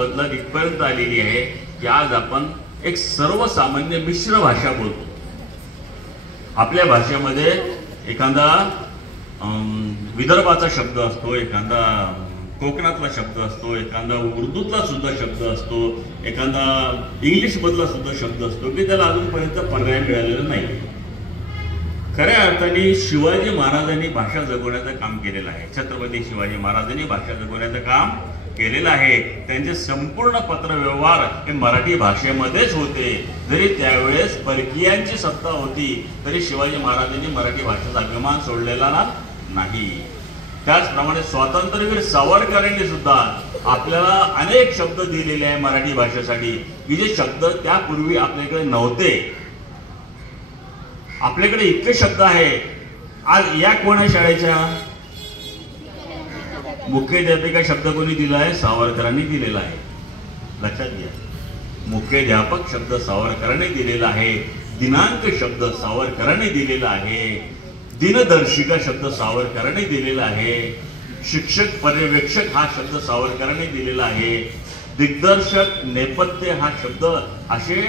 बदलत इथपर्यंत आलेली आहे की आज आपण एक सर्वसामान्य मिश्र भाषा बोलतो. आपल्या भाषेमध्ये एखादा विदर्भाचा शब्द असतो, एखादा कोकणातला शब्द असतो, एखादा उर्दूतला सुद्धा शब्द असतो, एखादा इंग्लिश मधला सुद्धा शब्द असतो की त्याला अजूनपर्यंत पर्याय मिळालेला नाही. खऱ्या अर्थाने शिवाजी महाराजांनी भाषा जगवण्याचं काम केलेलं आहे. छत्रपती शिवाजी महाराजांनी भाषा जगवण्याचं काम केलेलं आहे. त्यांचे संपूर्ण पत्रव्यवहार हे मराठी भाषेमध्येच होते. जरी त्यावेळेस परकीयांची सत्ता होती तरी शिवाजी महाराजांनी मराठी भाषेचा अभिमान सोडलेला नाही. त्याचप्रमाणे स्वातंत्र्यवीर सावरकरांनी सुद्धा आपल्याला अनेक शब्द दिलेले आहे मराठी भाषेसाठी की जे शब्द त्यापूर्वी आपल्याकडे नव्हते. आपल्याकडे इतके शब्द आहे. आज या कोण आहे शाळेच्या मुख्याध्यापिका शब्द कोणी दिला आहे? सावरकरांनी दिलेला आहे. लक्षात घ्या, मुख्याध्यापक शब्द सावरकरांनी दिलेला आहे. दिनांक शब्द सावरकरांनी दिलेला आहे. दिनदर्शिका शब्द सावरकरांनी दिलेला आहे. शिक्षक पर्यवेक्षक हा शब्द सावरकरांनी दिलेला आहे. दिग्दर्शक नेपथ्य हा शब्द, असे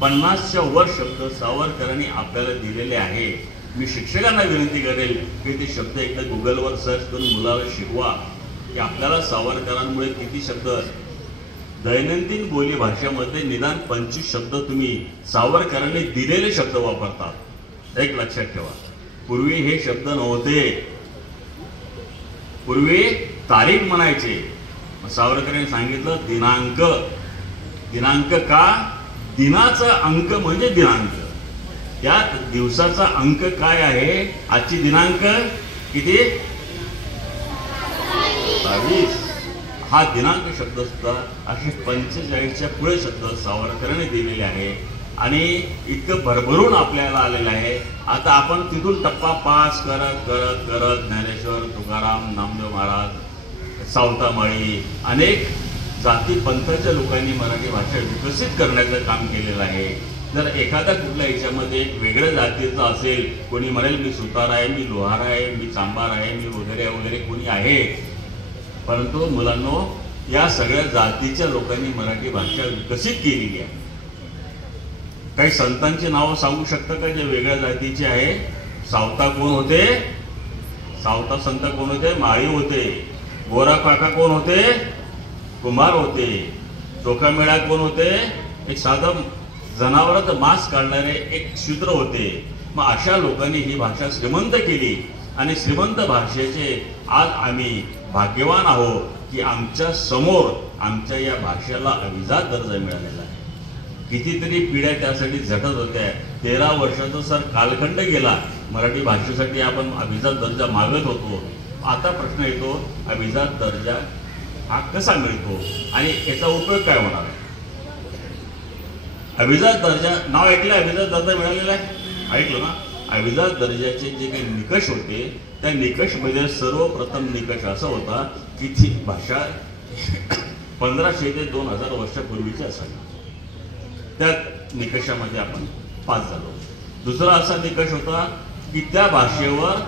50च्या वर शब्द सावरकरांनी आपल्याला दिलेले आहे. मी शिक्षकांना विनंती करेल की ते शब्द एकदा गुगलवर सर्च करून मुलाला शिकवा की आपल्याला सावरकरांमुळे किती शब्द दैनंदिन बोली भाषेमध्ये निदान 25 शब्द तुम्ही सावरकरांनी दिलेले शब्द वापरतात. एक लक्षात ठेवा, पूर्वी हे शब्द नव्हते. पूर्वी तारीख म्हणायचे. सावरकरांनी सांगितलं दिनांक. दिनांक का? दिनाचा अंक म्हणजे दिनांक. त्या दिवसाचा अंक काय आहे? आजची दिनांक किती? 22. हा दिनांक शब्द सुद्धा असे 45च्या पुढे शब्द सावरकरांनी दिलेले आहे आणि इतकं भरभरून आपल्याला आलेलं आहे. आता आपण तिथून टप्पा पास करत करत करत ज्ञानेश्वर, तुकाराम, नामदेव महाराज, सावतामाळी, अनेक जाती पंथाच्या लोकांनी मराठी भाषा विकसित करण्याचं काम केलेलं आहे. जर एखादा कुठल्या याच्यामध्ये एक वेगळ्या जातीचा असेल, कोणी म्हणेल मी सुतार आहे, मी लोहार आहे, मी चांबार आहे, मी वगैरे वगैरे कोणी आहे, परंतु मुलांनो या सगळ्या जातीच्या लोकांनी मराठी भाषा विकसित केलेली आहे. काही संतांची नावं सांगू शकता का जे वेगळ्या जातीचे आहे? सावता कोण होते? सावता संत कोण होते? माळी होते. गोरा काका कोण होते? कुंभार होते. चोखामेळा कोण होते? एक साधं जनावरांचं मांस काढणारे एक शूद्र होते. मग अशा लोकांनी ही भाषा श्रीमंत केली आणि श्रीमंत भाषेचे आज आम्ही भाग्यवान आहोत की आमच्या समोर आमच्या या भाषेला अभिजात दर्जा मिळालेला आहे. कितीतरी पिढ्या त्यासाठी झटत होत्या. 13 वर्षाचा सर कालखंड गेला, मराठी भाषेसाठी आपण अभिजात दर्जा मागत होतो. आता प्रश्न येतो अभिजात दर्जा हा कसा मिळतो आणि याचा उपयोग काय होणार आहे? अभिजात दर्जा नाव ऐकलं, अभिजात दर्जा मिळालेला आहे, ऐकलं ना? अभिजात दर्जाचे जे काही निकष होते त्या निकषमध्ये सर्वप्रथम निकष असा होता की ती भाषा 1500 ते 2000 वर्षापूर्वीची असावी. त्या निकषामध्ये आपण पास झालो. दुसरा असा निकष होता की त्या भाषेवर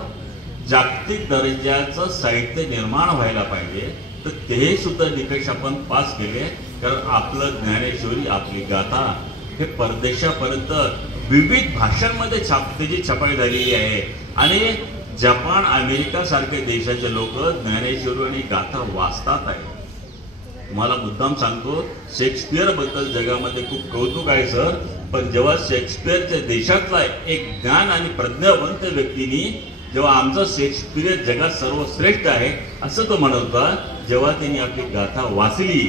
जागतिक दर्जाचं साहित्य निर्माण व्हायला पाहिजे. तर ते सुद्धा निकष आपण पास केले. कारण आपलं ज्ञानेश्वरी, आपली गाथा हे परदेशापर्यंत विविध भाषांमध्ये त्याची छपाई झालेली आहे आणि जपान, अमेरिका सारखे देशाचे लोक ज्ञानेश्वरी आणि गाथा वाचतात आहे. तुम्हाला मुद्दाम सांगतो, शेक्सपियर बद्दल जगामध्ये खूप कौतुक आहे सर, पण जेव्हा शेक्सपियरच्या देशातला एक ज्ञान आणि प्रज्ञावंत व्यक्तीनी जेव्हा आमचा शेक्सपियर जगात सर्वश्रेष्ठ आहे असं तो म्हणत होता, जेव्हा त्यांनी आपली गाथा वाचली,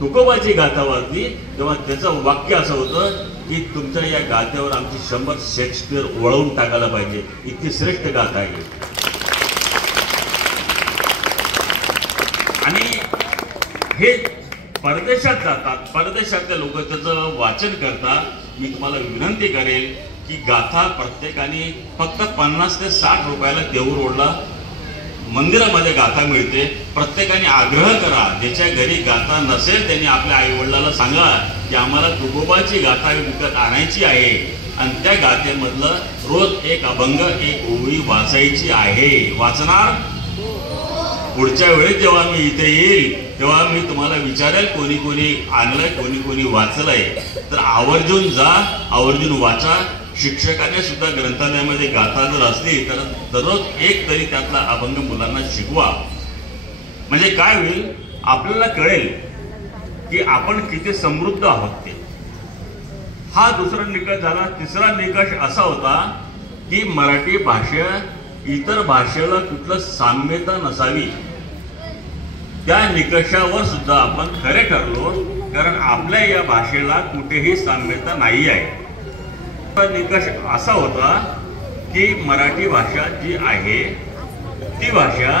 तुकोबाची गाथा वाचली, तेव्हा त्याचं वाक्य असं होतं की तुमच्या या गाथ्यावर आमची 100 शेक्सपियर वळवून टाकायला पाहिजे, इतकी श्रेष्ठ गाथा आहे. आणि हे परदेशात जातात, परदेशातले लोक त्याचं वाचन करतात. मी तुम्हाला विनंती करेल की गाथा प्रत्येकाने फक्त 50 ते 60 रुपयाला देऊळ रोडला मंदिरामध्ये गाथा मिळते. प्रत्येकाने आग्रह करा, ज्याच्या घरी गाथा नसेल त्यांनी आपल्या आई वडिलांना सांगा की आम्हाला तुकोबाची गाथा विकत आणायची आहे आणि त्या गाथेमधलं रोज एक अभंग, एक ओळी वाचायची आहे. वाचणार? पुढच्या वेळेस जेव्हा मी इथे येईल तेव्हा मी तुम्हाला विचारेल, कोणी कोणी आणलंय, कोणी कोणी वाचलंय, तर आवर्जून जा, आवर्जून वाचा. शिक्षकाने सुद्धा ग्रंथालयामध्ये गाथा जर असली तर दररोज एक तरी त्यातला अभंग मुलांना शिकवा. म्हणजे काय होईल, आपल्याला कळेल की आपण किती समृद्ध आहोत ते. हा दुसरा निकष झाला. तिसरा निकष असा होता की मराठी भाषा इतर भाषेला कुठलं साम्यता नसावी. त्या निकषावर सुद्धा आपण खरे ठरलो, कारण आपल्या या भाषेला कुठेही साम्यता नाही आहे. निकष असा होता की मराठी भाषा जी आहे ती भाषा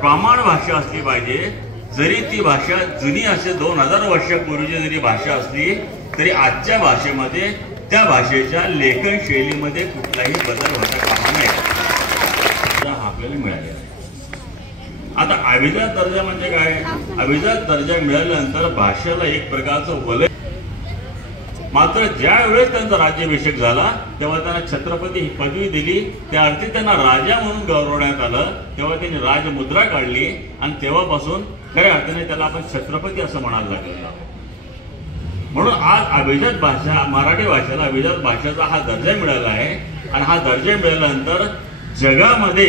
प्रमाण भाषा असली पाहिजे. जरी ती भाषा जुनी असे 2000 वर्षापूर्वीची जरी भाषा असली तरी आजच्या भाषेमध्ये त्या भाषेच्या लेखन शैलीमध्ये कुठलाही बदल होता कामा नये. आपल्याला मिळालेला आहे. आता अभिजात दर्जा म्हणजे काय? अभिजात दर्जा मिळाल्यानंतर भाषेला एक प्रकारचं वलय. मात्र ज्या वेळेस त्यांचा राज्याभिषेक झाला तेव्हा त्यांना छत्रपती ही पदवी दिली. त्या अर्थी त्यांना राजा म्हणून गौरवण्यात आलं. तेव्हा त्यांनी राजमुद्रा काढली आणि तेव्हापासून खऱ्या अर्थाने त्याला आपण छत्रपती असं म्हणायला लागलेलो. म्हणून आज अभिजात भाषा, मराठी भाषेला अभिजात भाषेचा हा दर्जा मिळाला आहे. आणि हा दर्जा मिळाल्यानंतर जगामध्ये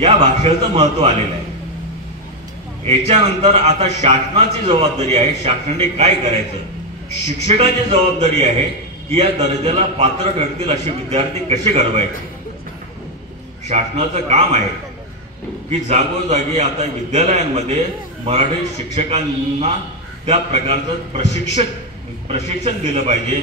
या भाषेचं महत्व आलेलं आहे. याच्यानंतर आता शासनाची जबाबदारी आहे. शासनाने काय करायचं? शिक्षकाची जबाबदारी आहे की या दर्जाला पात्र ठरतील असे विद्यार्थी कसे घडवायचे. शासनाचं काम आहे की जागोजागी आता विद्यालयांमध्ये मराठी शिक्षकांना त्या प्रकारचं प्रशिक्षण दिलं पाहिजे.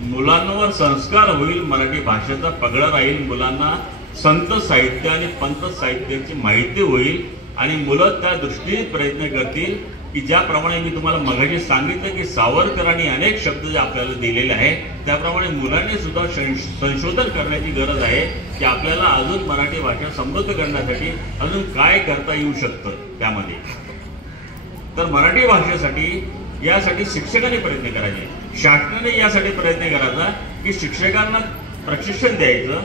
मुलांवर संस्कार होईल, मराठी भाषेचा पगडा राहील, मुलांना संत साहित्य आणि पंत साहित्याची माहिती होईल आणि मुलं त्या दृष्टीने प्रयत्न करतील की ज्याप्रमाणे मी तुम्हाला मगाशी सांगितलं की सावरकरांनी अनेक शब्द जे आपल्याला दिलेले आहेत त्याप्रमाणे मुलांनी सुद्धा संशोधन करण्याची गरज आहे की आपल्याला अजून मराठी भाषा समृद्ध करण्यासाठी अजून काय करता येऊ शकतं त्यामध्ये. तर मराठी भाषेसाठी यासाठी शिक्षकांनी प्रयत्न करायचे. शासनाने यासाठी प्रयत्न करायचा की शिक्षकांना प्रशिक्षण द्यायचं,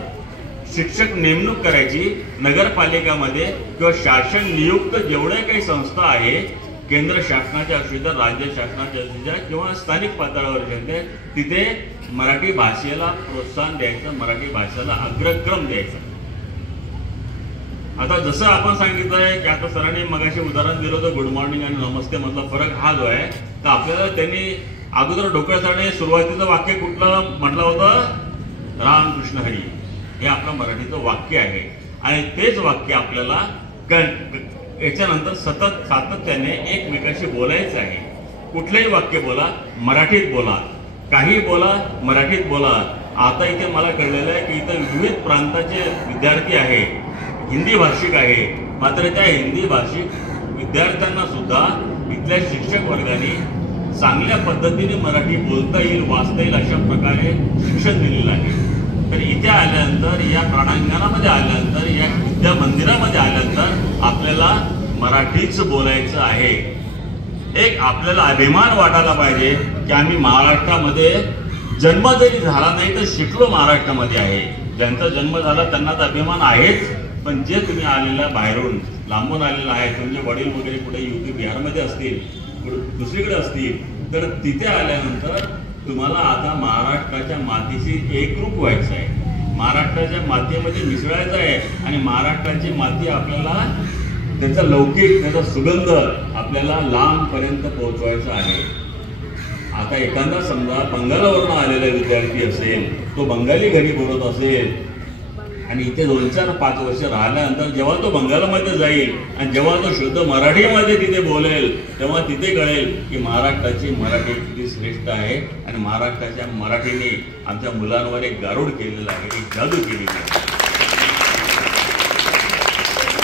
शिक्षक नेमणूक करायची. नगरपालिकामध्ये किंवा शासन नियुक्त जेवढ्या काही संस्था आहे, केंद्र शासनाच्या असू द्या, राज्य शासनाच्या असू द्या किंवा स्थानिक पातळीवर तिथे मराठी भाषेला प्रोत्साहन द्यायचं, मराठी भाषेला अग्रक्रम द्यायचा. आता जसं आपण सांगितलंय की आता सरांनी मगाशी उदाहरण दिलं होतं गुड मॉर्निंग आणि नमस्ते मधला फरक हा जो आहे, तर आपल्याला त्यांनी अगोदर डोक्यासाठी सुरुवातीचं वाक्य कुठलं म्हटलं होतं? रामकृष्ण हरी. हे आपलं मराठीचं वाक्य आहे आणि तेच वाक्य आपल्याला याच्यानंतर सातत्याने एकमेकाशी बोलायचं आहे. कुठलंही वाक्य बोला, मराठीत बोला, काही बोला, मराठीत बोला. आता इथे मला कळलेलं आहे की इथं विविध प्रांताचे विद्यार्थी आहे, हिंदी भाषिक आहे. मात्र त्या हिंदी भाषिक विद्यार्थ्यांना सुद्धा इथल्या शिक्षक वर्गाने चांगल्या पद्धतीने मराठी बोलता येईल, वाचता येईल अशा प्रकारे शिक्षण दिलेलं आहे. तर इथे आल्यानंतर, या प्राणांगणामध्ये आल्यानंतर, या विद्या मंदिरामध्ये आल्यानंतर आपल्याला मराठीच बोलायचं आहे. एक आपल्याला अभिमान वाटायला पाहिजे की आम्ही महाराष्ट्रामध्ये जन्म जरी झाला नाही तर शिकलो महाराष्ट्रामध्ये आहे. ज्यांचा जन्म झाला त्यांना तर अभिमान आहेच, पण जे तुम्ही आलेला बाहेरून लांबून आलेला आहे, तुमचे वडील वगैरे कुठे युपी बिहारमध्ये असतील, दुसरीकडे असतील, तर तिथे आल्यानंतर तुम्हाला आता महाराष्ट्राच्या मातीशी एकरूप व्हायचं आहे, महाराष्ट्राच्या मातीमध्ये मिसळायचं आहे आणि महाराष्ट्राची माती आपल्याला त्याचा लौकिक, त्याचा सुगंध आपल्याला लांबपर्यंत पोहोचवायचा आहे. आता एखादा समजा बंगालावरून आलेला विद्यार्थी असेल, तो बंगाली घरी बोलत असेल आणि इथे 2-4-5 वर्ष राहिल्यानंतर जेव्हा तो बंगालमध्ये जाईल आणि जेव्हा तो शुद्ध मराठीमध्ये तिथे बोलेल तेव्हा तिथे कळेल की महाराष्ट्राची मराठी किती श्रेष्ठ आहे आणि महाराष्ट्राच्या मराठीने आमच्या मुलांवर एक गारुड केलेलं आहे, एक जादू केलेली आहे.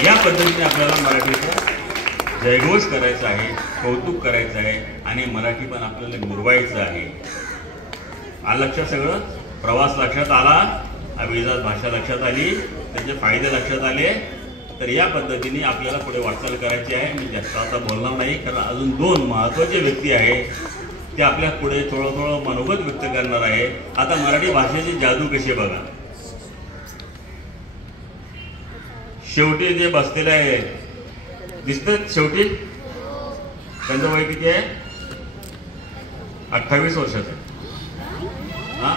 या पद्धतीने आपल्याला मराठीचा जयघोष करायचा आहे, कौतुक करायचं आहे आणि मराठी पण आपल्याला मिरवायचं आहे. आलं लक्षात? सगळं प्रवास लक्षात आला, अभिजात भाषा लक्षात आली, त्याचे फायदे लक्षात आले. तर या पद्धतीने आपल्याला पुढे वाटचाल करायची आहे. मी जास्त आता बोलणार नाही, कारण अजून 2 महत्त्वाचे व्यक्ती आहे ते आपल्या पुढे थोडं मनोगत व्यक्त करणार आहे. आता मराठी भाषेची जादू कशी बघा. शेवटी जे बसलेले आहे, दिसतात शेवटी. त्यांचं वय किती आहे? 28 वर्षाचं. हा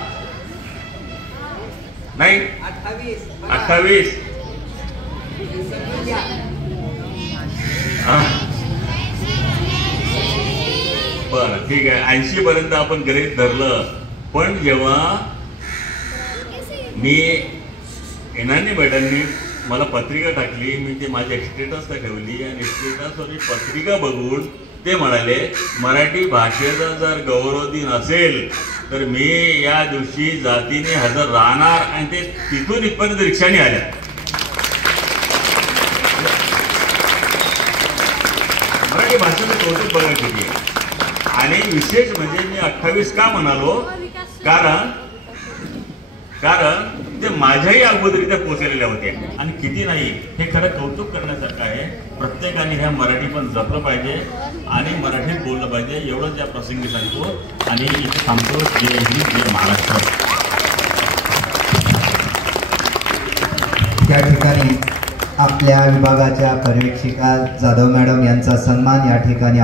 नाही 28. बरं ठीक आहे, 80 पर्यंत आपण गृहीत धरलं. पण जेव्हा मी इनानी मॅडमनी मला पत्रिका टाकली, मी ते माझ्या स्टेटसला ठेवली आणि स्टेटसवर पत्रिका बघून ते म्हणाले मराठी भाषेचा जर गौरव दिन असेल तर मी या दिवशी जातीने हजर राहणार. आणि ते तिथून इथपर्यंत रिक्षाने आल्या. मराठी भाषेचं कौतुक बघायचं होती. आणि विशेष म्हणजे मी 28 का म्हणालो, कारण ते माझ्याही अगोदर इथे पोहोचलेल्या होत्या. आणि किती नाही हे खरं कौतुक करण्यासारखं आहे. प्रत्येकाने ह्या मराठी पण जपलं पाहिजे आणि मराठीत बोललं पाहिजे. एवढंच या प्रसंगी सांगतो आणि इथे थांबतो. जय हिंद, जय महाराष्ट्र. त्या ठिकाणी आपल्या विभागाच्या पर्यवेक्षिका जाधव मॅडम यांचा सन्मान या ठिकाणी